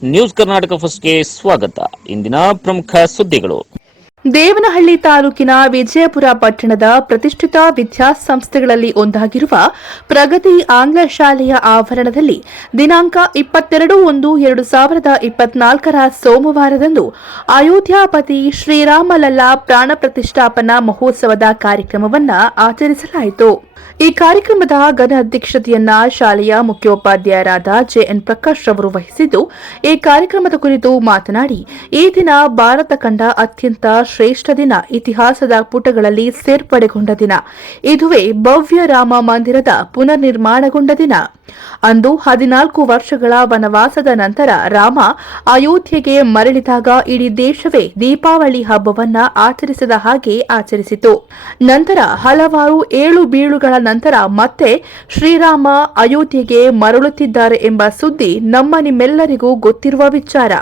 News Karnataka ಫಸ್ಟ್ಗೆ ಸ್ವಾಗತ. ಇಂದಿನ ಪ್ರಮುಖ ಸುದ್ದಿಗಳು. ದೇವನಹಳ್ಳಿ ತಾಲೂಕಿನ ವಿಜಯಪುರ ಪಟ್ಟಣದ ಪ್ರತಿಷ್ಠಿತ ವಿದ್ಯಾಸಂಸ್ಥೆಗಳಲ್ಲಿ ಒಂದಾಗಿರುವ ಪ್ರಗತಿ ಆಂಗ್ಲ ಶಾಲೆಯ ಆವರಣದಲ್ಲಿ ದಿನಾಂಕ 22/1/2024 ಸೋಮವಾರದಂದು ಅಯೋಧ್ಯಾಪತಿ ಶ್ರೀರಾಮಲಲ್ಲಾ ಪ್ರಾಣ ಪ್ರತಿಷ್ಠಾಪನಾ ಮಹೋತ್ಸವದ ಕಾರ್ಯಕ್ರಮವನ್ನು ಆಚರಿಸಲಾಯಿತು. ಈ ಕಾರ್ಯಕ್ರಮದ ಘನ ಅಧ್ಯಕ್ಷತೆಯನ್ನ ಶಾಲೆಯ ಮುಖ್ಯೋಪಾಧ್ಯಾಯರಾದ ಜೆಎನ್ ಪ್ರಕಾಶ್ ಅವರು ವಹಿಸಿದ್ದು, ಈ ಕಾರ್ಯಕ್ರಮದ ಕುರಿತು ಮಾತನಾಡಿ, ಈ ದಿನ ಭಾರತ ಕಂಡ ಅತ್ಯಂತ ಶ್ರೇಷ್ಠ ದಿನ, ಇತಿಹಾಸದ ಪುಟಗಳಲ್ಲಿ ಸೇರ್ಪಡೆಗೊಂಡ ದಿನ. ಇದುವೇ ಭವ್ಯ ರಾಮ ಮಂದಿರದ ಪುನರ್ ನಿರ್ಮಾಣಗೊಂಡ ದಿನ. ಅಂದು 14 ವರ್ಷಗಳ ವನವಾಸದ ನಂತರ ರಾಮ ಅಯೋಧ್ಯೆಗೆ ಮರಳಿದಾಗ ಇಡೀ ದೇಶವೇ ದೀಪಾವಳಿ ಹಬ್ಬವನ್ನ ಆಚರಿಸಿದ ಹಾಗೆ ಆಚರಿಸಿತು. ನಂತರ ಹಲವಾರು ಏಳು ಬೀಳುಗಳ ನಂತರ ಮತ್ತೆ ಶ್ರೀರಾಮ ಅಯೋಧ್ಯೆಗೆ ಮರಳುತ್ತಿದ್ದಾರೆ ಎಂಬ ಸುದ್ದಿ ನಿಮ್ಮೆಲ್ಲರಿಗೂ ಗೊತ್ತಿರುವ ವಿಚಾರ.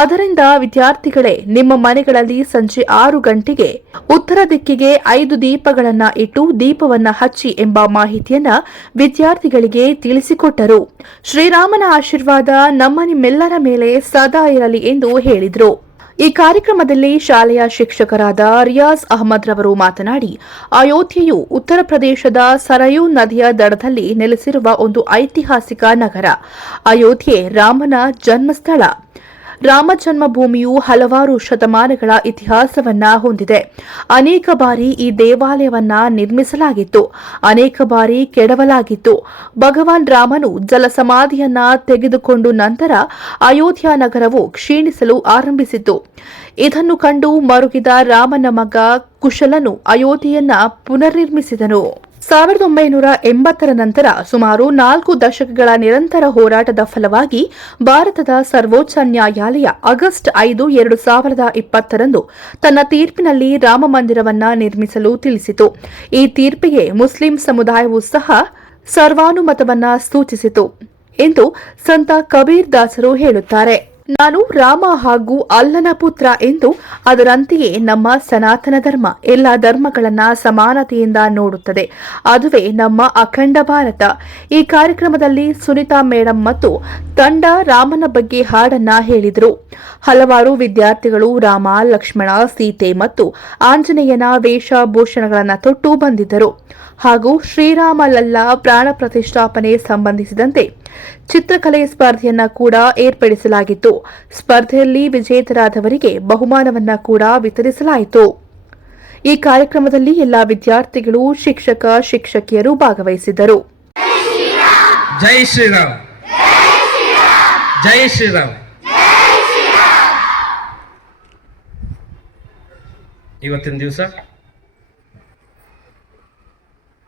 ಅದರಿಂದ ವಿದ್ಯಾರ್ಥಿಗಳೇ, ನಿಮ್ಮ ಮನೆಗಳಲ್ಲಿ ಸಂಜೆ 6 ಗಂಟೆಗೆ ಉತ್ತರ ದಿಕ್ಕಿಗೆ 5 ದೀಪಗಳನ್ನ ಇಟ್ಟು ದೀಪವನ್ನ ಹಚ್ಚಿ ಎಂಬ ಮಾಹಿತಿಯನ್ನ ವಿದ್ಯಾರ್ಥಿಗಳಿಗೆ ತಿಳಿಸಿಕೊಟ್ಟರು. ಶ್ರೀರಾಮನ ಆಶೀರ್ವಾದ ನಿಮ್ಮೆಲ್ಲರ ಮೇಲೆ ಸದಾ ಇರಲಿ ಎಂದು ಹೇಳಿದರು. ಈ ಕಾರ್ಯಕ್ರಮದಲ್ಲಿ ಶಾಲೆಯ ಶಿಕ್ಷಕರಾದ ರಿಯಾಜ್ ಅಹಮದ್ ರವರು ಮಾತನಾಡಿ, ಅಯೋಧ್ಯೆಯು ಉತ್ತರ ಪ್ರದೇಶದ ಸರಯೂ ನದಿಯ ದಡದಲ್ಲಿ ನೆಲೆಸಿರುವ ಒಂದು ಐತಿಹಾಸಿಕ ನಗರ. ಅಯೋಧ್ಯೆ ರಾಮನ ಜನ್ಮಸ್ಥಳ. ರಾಮ ಜನ್ಮಭೂಮಿಯು ಹಲವಾರು ಶತಮಾನಗಳ ಇತಿಹಾಸವನ್ನ ಹೊಂದಿದೆ. ಅನೇಕ ಬಾರಿ ಈ ದೇವಾಲಯವನ್ನ ನಿರ್ಮಿಸಲಾಗಿತ್ತು, ಅನೇಕ ಬಾರಿ ಕೆಡವಲಾಗಿತ್ತು. ಭಗವಾನ್ ರಾಮನು ಜಲಸಮಾಧಿಯನ್ನ ತೆಗೆದುಕೊಂಡು ನಂತರ ಅಯೋಧ್ಯ ನಗರವು ಕ್ಷೀಣಿಸಲು ಆರಂಭಿಸಿತು. ಇದನ್ನು ಕಂಡು ಮರುಗಿದ ರಾಮನ ಮಗ ಕುಶಲನು ಅಯೋಧ್ಯೆಯನ್ನ ಪುನರ್ನಿರ್ಮಿಸಿದನು. 1980 ನಂತರ ಸುಮಾರು 4 ದಶಕಗಳ ನಿರಂತರ ಹೋರಾಟದ ಫಲವಾಗಿ ಭಾರತದ ಸರ್ವೋಚ್ಚ ನ್ಯಾಯಾಲಯ ಆಗಸ್ಟ್ 5, 2020 ತನ್ನ ತೀರ್ಪಿನಲ್ಲಿ ರಾಮ ಮಂದಿರವನ್ನ ನಿರ್ಮಿಸಲು ತಿಳಿಸಿತು. ಈ ತೀರ್ಪಿಗೆ ಮುಸ್ಲಿಂ ಸಮುದಾಯವೂ ಸಹ ಸರ್ವಾನುಮತವನ್ನ ಸೂಚಿಸಿತು ಎಂದು ಸಂತ ಕಬೀರ್ ದಾಸರು ಹೇಳುತ್ತಾರೆ. ನಾನು ರಾಮ ಹಾಗೂ ಅಲ್ಲನ ಪುತ್ರ ಎಂದು. ಅದರಂತೆಯೇ ನಮ್ಮ ಸನಾತನ ಧರ್ಮ ಎಲ್ಲ ಧರ್ಮಗಳನ್ನ ಸಮಾನತೆಯಿಂದ ನೋಡುತ್ತದೆ. ಅದುವೇ ನಮ್ಮ ಅಖಂಡ ಭಾರತ. ಈ ಕಾರ್ಯಕ್ರಮದಲ್ಲಿ ಸುನಿತಾ ಮೇಡಂ ಮತ್ತು ತಂಡ ರಾಮನ ಬಗ್ಗೆ ಹಾಡನ್ನ ಹೇಳಿದರು. ಹಲವಾರು ವಿದ್ಯಾರ್ಥಿಗಳು ರಾಮ, ಲಕ್ಷ್ಮಣ, ಸೀತೆ ಮತ್ತು ಆಂಜನೇಯನ ವೇಷಭೂಷಣಗಳನ್ನು ತೊಟ್ಟು ಬಂದಿದ್ದರು. ಹಾಗೂ ಶ್ರೀರಾಮ ಲಲ್ಲಾ ಪ್ರಾಣ ಪ್ರತಿಷ್ಠಾಪನೆ ಸಂಬಂಧಿಸಿದಂತೆ ಚಿತ್ರಕಲೆ ಸ್ಪರ್ಧೆಯನ್ನ ಕೂಡ ಏರ್ಪಡಿಸಲಾಗಿತ್ತು. ಸ್ಪರ್ಧೆಯಲ್ಲಿ ವಿಜೇತರಾದವರಿಗೆ ಬಹುಮಾನವನ್ನ ಕೂಡ ವಿತರಿಸಲಾಯಿತು. ಈ ಕಾರ್ಯಕ್ರಮದಲ್ಲಿ ಎಲ್ಲಾ ವಿದ್ಯಾರ್ಥಿಗಳು, ಶಿಕ್ಷಕ, ಶಿಕ್ಷಕಿಯರು ಭಾಗವಹಿಸಿದ್ದರು. ಜೈ ಶ್ರೀರಾಮ್, ಜೈ ಶ್ರೀರಾಮ್. ಇವತ್ತಿನ ದಿವಸ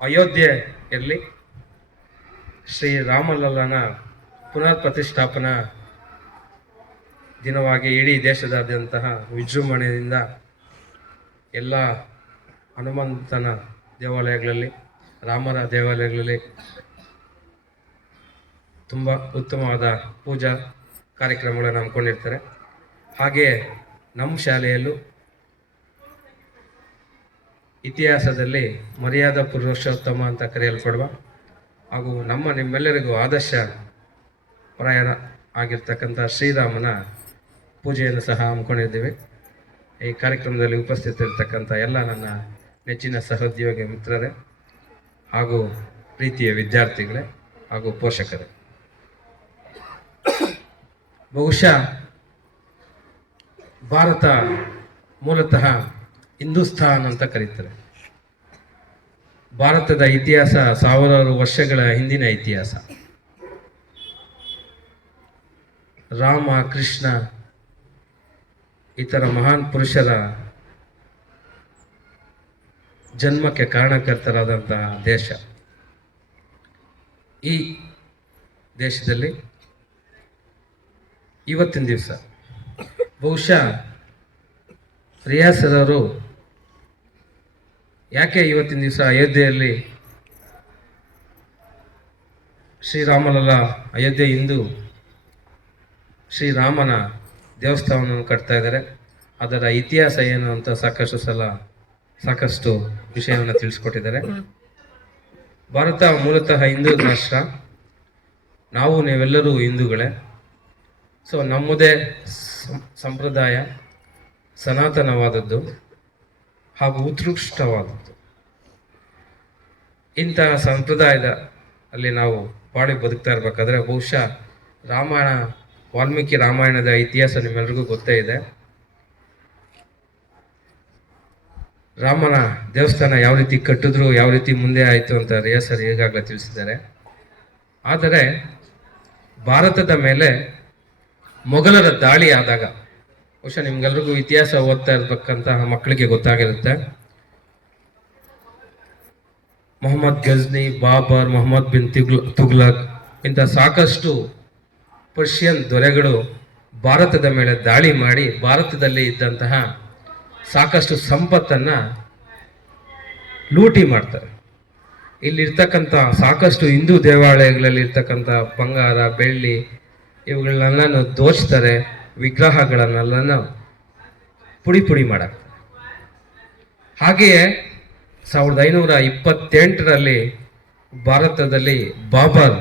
ಅಯೋಧ್ಯೆಯಲ್ಲಿ ಶ್ರೀರಾಮಲಲ್ಲನ ಪುನರ್ ಪ್ರತಿಷ್ಠಾಪನಾ ದಿನವಾಗಿ ಇಡೀ ದೇಶದಾದ್ಯಂತಹ ವಿಜೃಂಭಣೆಯಿಂದ ಎಲ್ಲ ಹನುಮಂತನ ದೇವಾಲಯಗಳಲ್ಲಿ, ರಾಮರ ದೇವಾಲಯಗಳಲ್ಲಿ ತುಂಬ ಉತ್ತಮವಾದ ಪೂಜಾ ಕಾರ್ಯಕ್ರಮಗಳನ್ನು ಹಮ್ಮಿಕೊಂಡಿರ್ತಾರೆ. ಹಾಗೆಯೇ ನಮ್ಮ ಶಾಲೆಯಲ್ಲೂ ಇತಿಹಾಸದಲ್ಲಿ ಮರ್ಯಾದಾ ಪುರುಷೋತ್ತಮ ಅಂತ ಕರೆಯಲ್ಪಡುವ ಹಾಗೂ ನಿಮ್ಮೆಲ್ಲರಿಗೂ ಆದರ್ಶ ಪ್ರಾಯಣ ಆಗಿರ್ತಕ್ಕಂಥ ಶ್ರೀರಾಮನ ಪೂಜೆಯನ್ನು ಸಹ ಹಮ್ಮಿಕೊಂಡಿದ್ದೇವೆ. ಈ ಕಾರ್ಯಕ್ರಮದಲ್ಲಿ ಉಪಸ್ಥಿತರಿರ್ತಕ್ಕಂಥ ಎಲ್ಲ ನನ್ನ ನೆಚ್ಚಿನ ಸಹೋದ್ಯೋಗಿ ಮಿತ್ರರೇ ಹಾಗೂ ಪ್ರೀತಿಯ ವಿದ್ಯಾರ್ಥಿಗಳೇ ಹಾಗೂ ಪೋಷಕರೇ, ಬಹುಶಃ ಭಾರತ ಮೂಲತಃ ಹಿಂದೂಸ್ತಾನ್ ಅಂತ ಕರೀತಾರೆ. ಭಾರತದ ಇತಿಹಾಸ ಸಾವಿರಾರು ವರ್ಷಗಳ ಹಿಂದಿನ ಇತಿಹಾಸ. ರಾಮ, ಕೃಷ್ಣ ಇತರ ಮಹಾನ್ ಪುರುಷರ ಜನ್ಮಕ್ಕೆ ಕಾರಣಕರ್ತರಾದಂತಹ ದೇಶ. ಈ ದೇಶದಲ್ಲಿ ಇವತ್ತಿನ ದಿವಸ ಬಹುಶಃ ರಿಯಾಸರವರು ಯಾಕೆ ಇವತ್ತಿನ ದಿವಸ ಅಯೋಧ್ಯೆಯಲ್ಲಿ ಶ್ರೀರಾಮಲಲ್ಲ ಅಯೋಧ್ಯೆ ಇಂದು ಶ್ರೀರಾಮನ ದೇವಸ್ಥಾನವನ್ನು ಕಟ್ತಾ ಇದ್ದಾರೆ, ಅದರ ಇತಿಹಾಸ ಏನು ಅಂತ ಸಾಕಷ್ಟು ವಿಷಯವನ್ನು ತಿಳಿಸ್ಕೊಟ್ಟಿದ್ದಾರೆ. ಭಾರತ ಮೂಲತಃ ಹಿಂದೂ ರಾಷ್ಟ್ರ. ನೀವೆಲ್ಲರೂ ಹಿಂದೂಗಳೇ. ಸೊ ನಮ್ಮದೇ ಸಂಪ್ರದಾಯ ಸನಾತನವಾದದ್ದು ಹಾಗೂ ಉತ್ಕೃಷ್ಟವಾದದ್ದು. ಇಂತಹ ಸಂಪ್ರದಾಯದ ಅಲ್ಲಿ ನಾವು ಬಾಳಿ ಬದುಕ್ತಾ ಇರಬೇಕಾದ್ರೆ ಬಹುಶಃ ವಾಲ್ಮೀಕಿ ರಾಮಾಯಣದ ಇತಿಹಾಸ ನಿಮ್ಮೆಲ್ರಿಗೂ ಗೊತ್ತೇ ಇದೆ. ರಾಮನ ದೇವಸ್ಥಾನ ಯಾವ ರೀತಿ ಕಟ್ಟಿದ್ರು, ಯಾವ ರೀತಿ ಮುಂದೆ ಆಯಿತು ಅಂತ ರಿಯಾಸರ್ ಈಗಾಗಲೇ ತಿಳಿಸಿದ್ದಾರೆ. ಆದರೆ ಭಾರತದ ಮೇಲೆ ಮೊಘಲರ ದಾಳಿ ಆದಾಗ, ಬಹುಶಃ ನಿಮ್ಗೆಲ್ರಿಗೂ ಇತಿಹಾಸ ಓದ್ತಾ ಇರ್ಬೇಕಂತ ಮಕ್ಕಳಿಗೆ ಗೊತ್ತಾಗಿರುತ್ತೆ, ಮೊಹಮ್ಮದ್ ಗಜ್ನಿ, ಬಾಬರ್, ಮೊಹಮ್ಮದ್ ಬಿನ್ ತುಗ್ಲಕ್ ಇಂಥ ಸಾಕಷ್ಟು ಪರ್ಷಿಯನ್ ದೊರೆಗಳು ಭಾರತದ ಮೇಲೆ ದಾಳಿ ಮಾಡಿ ಭಾರತದಲ್ಲಿ ಇದ್ದಂತಹ ಸಾಕಷ್ಟು ಸಂಪತ್ತನ್ನು ಲೂಟಿ ಮಾಡ್ತಾರೆ. ಇಲ್ಲಿರ್ತಕ್ಕಂಥ ಸಾಕಷ್ಟು ಹಿಂದೂ ದೇವಾಲಯಗಳಲ್ಲಿ ಇರ್ತಕ್ಕಂಥ ಬಂಗಾರ, ಬೆಳ್ಳಿ ಇವುಗಳನ್ನೆಲ್ಲ ದೋಚ್ತಾರೆ, ವಿಗ್ರಹಗಳನ್ನೆಲ್ಲ ಪುಡಿ ಪುಡಿ ಮಾಡಾಕ್ತಾರೆ. ಹಾಗೆಯೇ 1528ರಲ್ಲಿ ಭಾರತದಲ್ಲಿ ಬಾಬರ್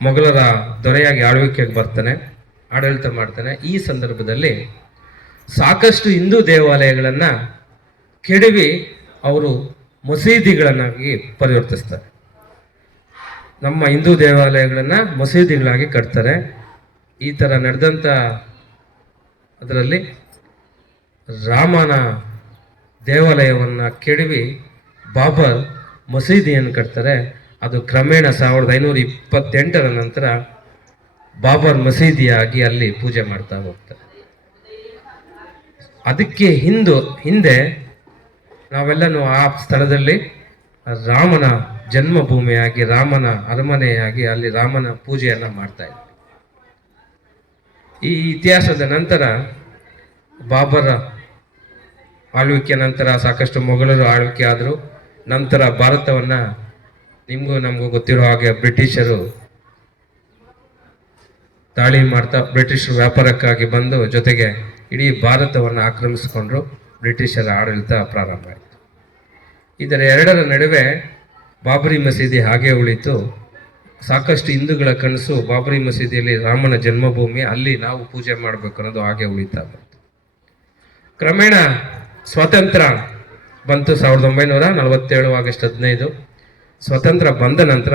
ಮೊಘಲರ ದೊರೆಯಾಗಿ ಆಡಳಿತ ಮಾಡ್ತಾನೆ. ಈ ಸಂದರ್ಭದಲ್ಲಿ ಸಾಕಷ್ಟು ಹಿಂದೂ ದೇವಾಲಯಗಳನ್ನು ಕೆಡವಿ ಅವರು ಮಸೀದಿಗಳನ್ನಾಗಿ ಪರಿವರ್ತಿಸ್ತಾರೆ. ನಮ್ಮ ಹಿಂದೂ ದೇವಾಲಯಗಳನ್ನು ಮಸೀದಿಗಳಾಗಿ ಕಟ್ತಾರೆ. ಈ ಥರ ನಡೆದಂಥ ಅದರಲ್ಲಿ ರಾಮನ ದೇವಾಲಯವನ್ನು ಕೆಡವಿ ಬಾಬರ್ ಮಸೀದಿಯನ್ನು ಕಟ್ತಾರೆ. ಅದು ಕ್ರಮೇಣ 1528ರ ನಂತರ ಬಾಬರ್ ಮಸೀದಿಯಾಗಿ ಅಲ್ಲಿ ಪೂಜೆ ಮಾಡ್ತಾ ಹೋಗ್ತಾರೆ. ಅದಕ್ಕೆ ಹಿಂದೆ ನಾವೆಲ್ಲನೂ ಆ ಸ್ಥಳದಲ್ಲಿ ರಾಮನ ಜನ್ಮಭೂಮಿಯಾಗಿ, ರಾಮನ ಅರಮನೆಯಾಗಿ ಅಲ್ಲಿ ರಾಮನ ಪೂಜೆಯನ್ನು ಮಾಡ್ತಾ ಇದ್ವಿ. ಈ ಇತಿಹಾಸದ ನಂತರ ಬಾಬರ ಆಳ್ವಿಕೆ ನಂತರ ಸಾಕಷ್ಟು ಮೊಘಲರು ಆಳ್ವಿಕೆ ಆದರು. ನಂತರ ಭಾರತವನ್ನು ನಮಗೂ ಗೊತ್ತಿರೋ ಹಾಗೆ ಬ್ರಿಟಿಷರು ದಾಳಿ ಮಾಡ್ತಾ ಬ್ರಿಟಿಷರು ವ್ಯಾಪಾರಕ್ಕಾಗಿ ಬಂದು ಜೊತೆಗೆ ಇಡೀ ಭಾರತವನ್ನು ಆಕ್ರಮಿಸಿಕೊಂಡ್ರು. ಬ್ರಿಟಿಷರ ಆಡಳಿತ ಪ್ರಾರಂಭ ಆಯಿತು. ಇದರ ಎರಡರ ನಡುವೆ ಬಾಬರಿ ಮಸೀದಿ ಹಾಗೆ ಉಳಿತು. ಸಾಕಷ್ಟು ಹಿಂದೂಗಳ ಕನಸು ಬಾಬರಿ ಮಸೀದಿಯಲ್ಲಿ ರಾಮನ ಜನ್ಮಭೂಮಿ, ಅಲ್ಲಿ ನಾವು ಪೂಜೆ ಮಾಡಬೇಕು ಅನ್ನೋದು ಹಾಗೆ ಉಳಿತಾ ಬಂತು. ಕ್ರಮೇಣ ಸ್ವಾತಂತ್ರ್ಯ ಬಂತು. 1947 ಆಗಸ್ಟ್ 15 ಸ್ವತಂತ್ರ ಬಂದ ನಂತರ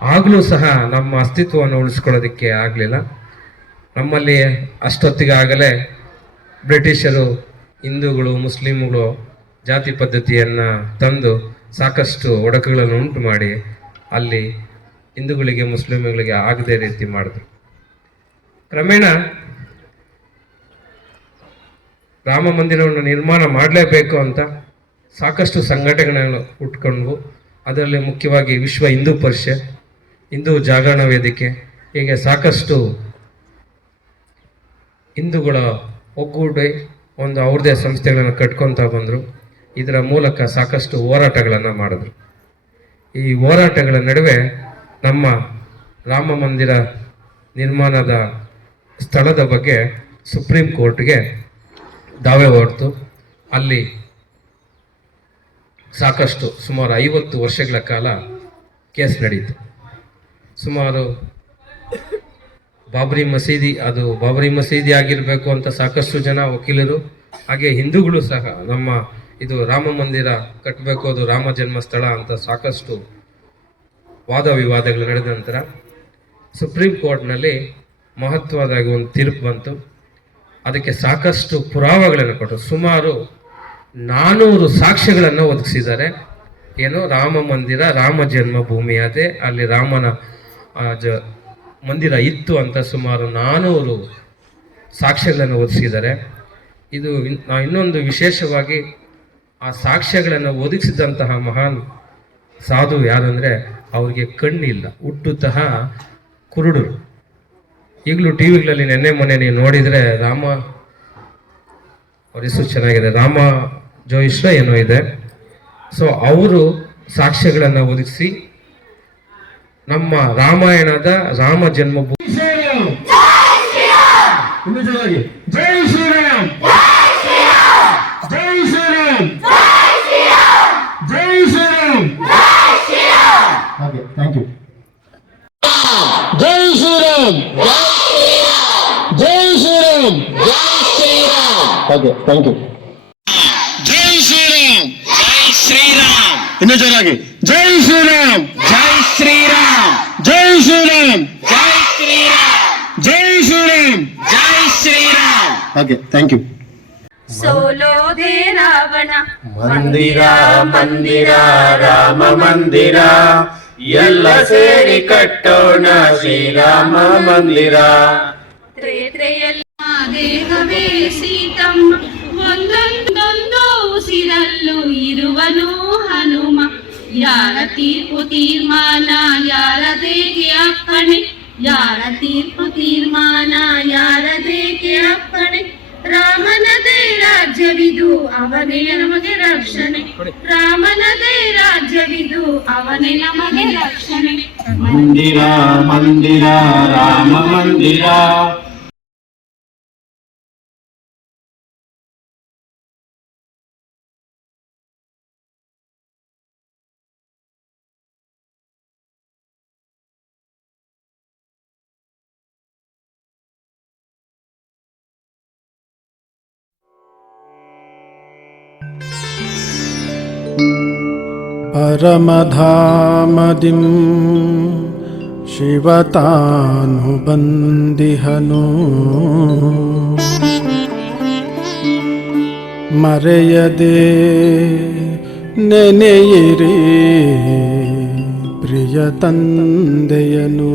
ಆಗಲೂ ಸಹ ನಮ್ಮ ಅಸ್ತಿತ್ವವನ್ನು ಉಳಿಸ್ಕೊಳ್ಳೋದಕ್ಕೆ ಆಗಲಿಲ್ಲ. ನಮ್ಮಲ್ಲಿ ಅಷ್ಟೊತ್ತಿಗಾಗಲೇ ಬ್ರಿಟಿಷರು ಹಿಂದೂಗಳು, ಮುಸ್ಲಿಮ್ಗಳು ಜಾತಿ ಪದ್ಧತಿಯನ್ನು ತಂದು ಸಾಕಷ್ಟು ಒಡಕುಗಳನ್ನು ಉಂಟು ಮಾಡಿ ಅಲ್ಲಿ ಹಿಂದೂಗಳಿಗೆ ಮುಸ್ಲಿಮ್ಗಳಿಗೆ ಆಗದೇ ರೀತಿ ಮಾಡಿದ್ರು. ಕ್ರಮೇಣ ರಾಮ ಮಂದಿರವನ್ನು ನಿರ್ಮಾಣ ಮಾಡಲೇಬೇಕು ಅಂತ ಸಾಕಷ್ಟು ಸಂಘಟನೆಗಳನ್ನು ಹುಟ್ಕೊಂಡ್ವು. ಅದರಲ್ಲಿ ಮುಖ್ಯವಾಗಿ ವಿಶ್ವ ಹಿಂದೂ ಪರಿಷತ್, ಹಿಂದೂ ಜಾಗರಣ ವೇದಿಕೆ, ಹೀಗೆ ಸಾಕಷ್ಟು ಹಿಂದೂಗಳ ಒಗ್ಗೂಡಿ ಒಂದು ಅವ್ರದ್ದೇ ಸಂಸ್ಥೆಗಳನ್ನು ಕಟ್ಕೊತಾ ಬಂದರು. ಇದರ ಮೂಲಕ ಸಾಕಷ್ಟು ಹೋರಾಟಗಳನ್ನು ಮಾಡಿದ್ರು. ಈ ಹೋರಾಟಗಳ ನಡುವೆ ನಮ್ಮ ರಾಮ ಮಂದಿರ ನಿರ್ಮಾಣದ ಸ್ಥಳದ ಬಗ್ಗೆ ಸುಪ್ರೀಂ ಕೋರ್ಟ್ಗೆ ದಾವೆ ಹೊರತು ಅಲ್ಲಿ ಸಾಕಷ್ಟು ಸುಮಾರು 50 ವರ್ಷಗಳ ಕಾಲ ಕೇಸ್ ನಡೀತು. ಸುಮಾರು ಬಾಬರಿ ಮಸೀದಿ ಆಗಿರಬೇಕು ಅಂತ ಸಾಕಷ್ಟು ಜನ ವಕೀಲರು, ಹಾಗೆ ಹಿಂದೂಗಳು ಸಹ ನಮ್ಮ ಇದು ರಾಮ ಮಂದಿರ ಕಟ್ಟಬೇಕು, ಅದು ರಾಮ ಜನ್ಮಸ್ಥಳ ಅಂತ ಸಾಕಷ್ಟು ವಾದ ವಿವಾದಗಳು ನಡೆದ ನಂತರ ಸುಪ್ರೀಂ ಕೋರ್ಟ್ನಲ್ಲಿ ಮಹತ್ವದಾಗಿ ಒಂದು ತೀರ್ಪು ಬಂತು. ಅದಕ್ಕೆ ಸಾಕಷ್ಟು ಪುರಾವೆಗಳನ್ನು ಕೊಟ್ಟು ಸುಮಾರು 400 ಸಾಕ್ಷ್ಯಗಳನ್ನು ಒದಗಿಸಿದ್ದಾರೆ. ಏನು ರಾಮ ಮಂದಿರ ರಾಮ ಜನ್ಮಭೂಮಿಯಾದೆ, ಅಲ್ಲಿ ರಾಮನ ಮಂದಿರ ಇತ್ತು ಅಂತ ಸುಮಾರು 400 ಸಾಕ್ಷ್ಯಗಳನ್ನು ಒದಗಿಸಿದ್ದಾರೆ. ಇದು ಇನ್ನೊಂದು ವಿಶೇಷವಾಗಿ ಆ ಸಾಕ್ಷ್ಯಗಳನ್ನು ಒದಗಿಸಿದಂತಹ ಮಹಾನ್ ಸಾಧು ಯಾರಂದರೆ ಅವ್ರಿಗೆ ಕಣ್ಣಿಲ್ಲ, ಹುಟ್ಟುತ್ತಹ ಕುರುಡರು. ಈಗಲೂ ಟಿ ವಿಗಳಲ್ಲಿ ಮೊನ್ನೆ ನೀವು ನೋಡಿದರೆ ಅವ್ರ ಹೆಸರು ಚೆನ್ನಾಗಿದೆ, ರಾಮ ಜೋಯಿಶ್ರ ಏನೋ ಇದೆ. ಸೊ ಅವರು ಸಾಕ್ಷ್ಯಗಳನ್ನು ಒದಗಿಸಿ ನಮ್ಮ ರಾಮಾಯಣದ ರಾಮ ಜನ್ಮಭೂಮಿ ಜೈ ಶ್ರೀರಾಮ್, ಜೈ ಶ್ರೀರಾಮ್, ಜೈ ಶ್ರೀರಾಮ್. Okay, thank you. ಜೈ ಶ್ರೀರಾಮ್, ಜೈ ಶ್ರೀರಾಮ್. Okay, thank you. ಜೈ ಶ್ರೀರಾಮ್. ಜೈ ಶ್ರೀರಾಮ್. ಇನ್ನೂ ಜೋರಾಗಿ ಜೈ ಶ್ರೀರಾಮ್. ಜೈ ಶ್ರೀರಾಮ್. ಜೈ ಶ್ರೀರಾಮ್. ಜೈ ಶ್ರೀರಾಮ್. ಜೈ ಶ್ರೀರಾಮ್. ಜೈ ಶ್ರೀರಾಮ್. Okay, thank you. ಸೋಲೋದೆ ರಾವಣ ಮಂದಿರ ಮಂದಿರ ರಾಮ ಮಂದಿರ ಎಲ್ಲ ಸೇರಿ ಕಟ್ಟೋಣ ಶ್ರೀರಾಮ ಮಂದಿರ. ತ್ರೇತ್ರೆಯಲ್ಲಿ ದೇಹವೇ ಸೀತಮ್ಮ ಒಂದೊಂದೊಂದು ಉಸಿರಲ್ಲೂ ಇರುವನು ಹನುಮ. ಯಾರ ತೀರ್ಪು ತೀರ್ಮಾನ ಯಾರದೇಕೆ ಅಪ್ಪಣೆ, ಯಾರ ತೀರ್ಪು ತೀರ್ಮಾನ ಯಾರದೇಕೆ ಅಪ್ಪಣೆ. ರಾಮನದೇ ರಾಜ್ಯವಿದು ಅವನೇ ನಮಗೆ ರಕ್ಷಣೆ, ರಾಮನದೇ ರಾಜ್ಯವಿದು ಅವನೇ ನಮಗೆ ರಕ್ಷಣೆ. ಮಂದಿರ ಮಂದಿರ ರಾಮ ಮಂದಿರ. परमधामदिं शिवतानुबन्दिहनु मರೆಯದೆ ನೆನೆಯಿರಿ ಪ್ರಿಯ ತಂದೆಯನು.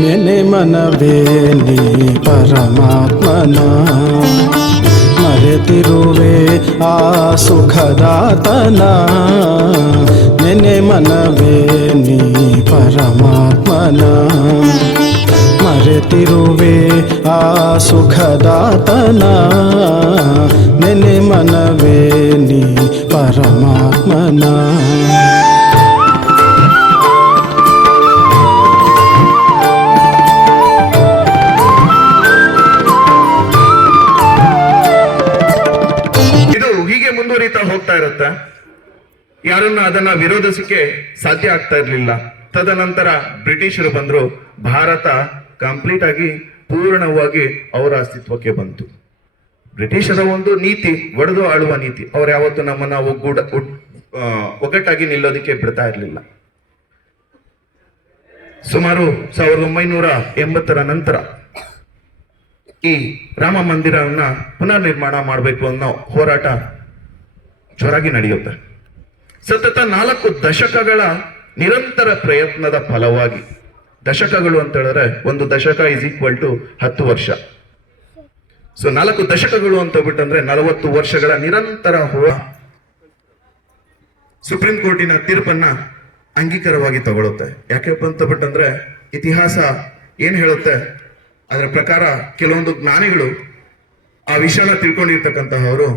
ನೆನೆ ಮನವೇ ನೀ ಪರಮಾತ್ಮನ ಮರೆತಿರುವೆ ಆ ಸುಖದಾತನ. ನೆನೆ ಮನವೇ ನೀ ಪರಮಾತ್ಮನ ಮರೆತಿರುವೆ ಆ ಸುಖದಾತನ. ನೆನೆ ಮನವೇ ನೀ ಪರಮಾತ್ಮನ. ಮುಂದುವರಿತಾ ಹೋಗ್ತಾ ಇರುತ್ತೆ. ಯಾರನ್ನ ಅದನ್ನ ವಿರೋಧಿಸಕ್ಕೆ ಸಾಧ್ಯ ಆಗ್ತಾ ಇರ್ಲಿಲ್ಲ. ತದನಂತರ ಬ್ರಿಟಿಷರು ಬಂದ್ರು. ಭಾರತ ಕಂಪ್ಲೀಟ್ ಆಗಿ ಪೂರ್ಣವಾಗಿ ಅವರ ಅಸ್ತಿತ್ವಕ್ಕೆ ಬಂತು. ಬ್ರಿಟಿಷರ ಒಂದು ನೀತಿ, ಒಡೆದು ಆಳುವ ನೀತಿ. ಅವ್ರು ಯಾವತ್ತು ನಮ್ಮನ್ನ ಒಗ್ಗಟ್ಟಾಗಿ ನಿಲ್ಲೋದಕ್ಕೆ ಬಿಡ್ತಾ ಇರ್ಲಿಲ್ಲ. ಸುಮಾರು 1980 ನಂತರ ಈ ರಾಮ ಮಂದಿರವನ್ನ ಪುನರ್ ನಿರ್ಮಾಣ ಮಾಡಬೇಕು ಅನ್ನೋ ಹೋರಾಟ ಜೋರಾಗಿ ನಡೆಯುತ್ತೆ. ಸತತ 4 ದಶಕಗಳ ನಿರಂತರ ಪ್ರಯತ್ನದ ಫಲವಾಗಿ, ದಶಕಗಳು ಅಂತ ಹೇಳಿದ್ರೆ ಒಂದು ದಶಕ ಇಸ್ ಈಕ್ವಲ್ ಟು 10 ವರ್ಷ. ಸೊ 4 ದಶಕಗಳು ಅಂತ ಬಿಟ್ಟಂದ್ರೆ 40 ವರ್ಷಗಳ ನಿರಂತರ ಸುಪ್ರೀಂ ಕೋರ್ಟಿನ ತೀರ್ಪನ್ನ ಅಂಗೀಕಾರವಾಗಿ ತಗೊಳುತ್ತೆ. ಯಾಕೆಪ್ಪ ಅಂತ ಬಿಟ್ಟಂದ್ರೆ ಇತಿಹಾಸ ಏನ್ ಹೇಳುತ್ತೆ ಅದರ ಪ್ರಕಾರ ಕೆಲವೊಂದು ಜ್ಞಾನಿಗಳು ಆ ವಿಷಯನ ತಿಳ್ಕೊಂಡಿರ್ತಕ್ಕಂತಹವರು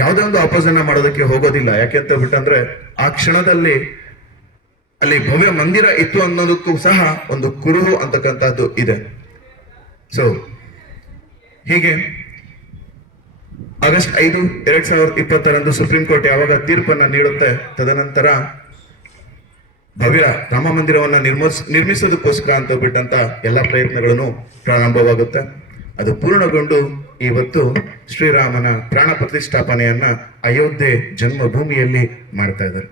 ಯಾವುದೇ ಒಂದು ಅಪೋಸನ್ನ ಮಾಡೋದಕ್ಕೆ ಹೋಗೋದಿಲ್ಲ. ಯಾಕೆಂತ ಬಿಟ್ಟಂದ್ರೆ ಆ ಕ್ಷಣದಲ್ಲಿ ಅಲ್ಲಿ ಭವ್ಯ ಮಂದಿರ ಇತ್ತು ಅನ್ನೋದಕ್ಕೂ ಸಹ ಒಂದು ಕುರುಹು ಅಂತಕ್ಕಂಥದ್ದು ಇದೆ. ಸೊ ಹೀಗೆ ಆಗಸ್ಟ್ 5, 2020 ಸುಪ್ರೀಂ ಕೋರ್ಟ್ ಯಾವಾಗ ತೀರ್ಪನ್ನ ನೀಡುತ್ತೆ, ತದನಂತರ ಭವ್ಯ ರಾಮ ಮಂದಿರವನ್ನ ನಿರ್ಮಿಸೋದಕ್ಕೋಸ್ಕರ ಅಂತ ಬಿಟ್ಟಂತ ಎಲ್ಲ ಪ್ರಯತ್ನಗಳನ್ನು ಪ್ರಾರಂಭವಾಗುತ್ತೆ. ಅದು ಪೂರ್ಣಗೊಂಡು ಇವತ್ತು ಶ್ರೀರಾಮನ ಪ್ರಾಣ ಪ್ರತಿಷ್ಠಾಪನೆಯನ್ನ ಅಯೋಧ್ಯೆ ಜನ್ಮಭೂಮಿಯಲ್ಲಿ ಮಾಡ್ತಾ ಇದ್ದಾರೆ.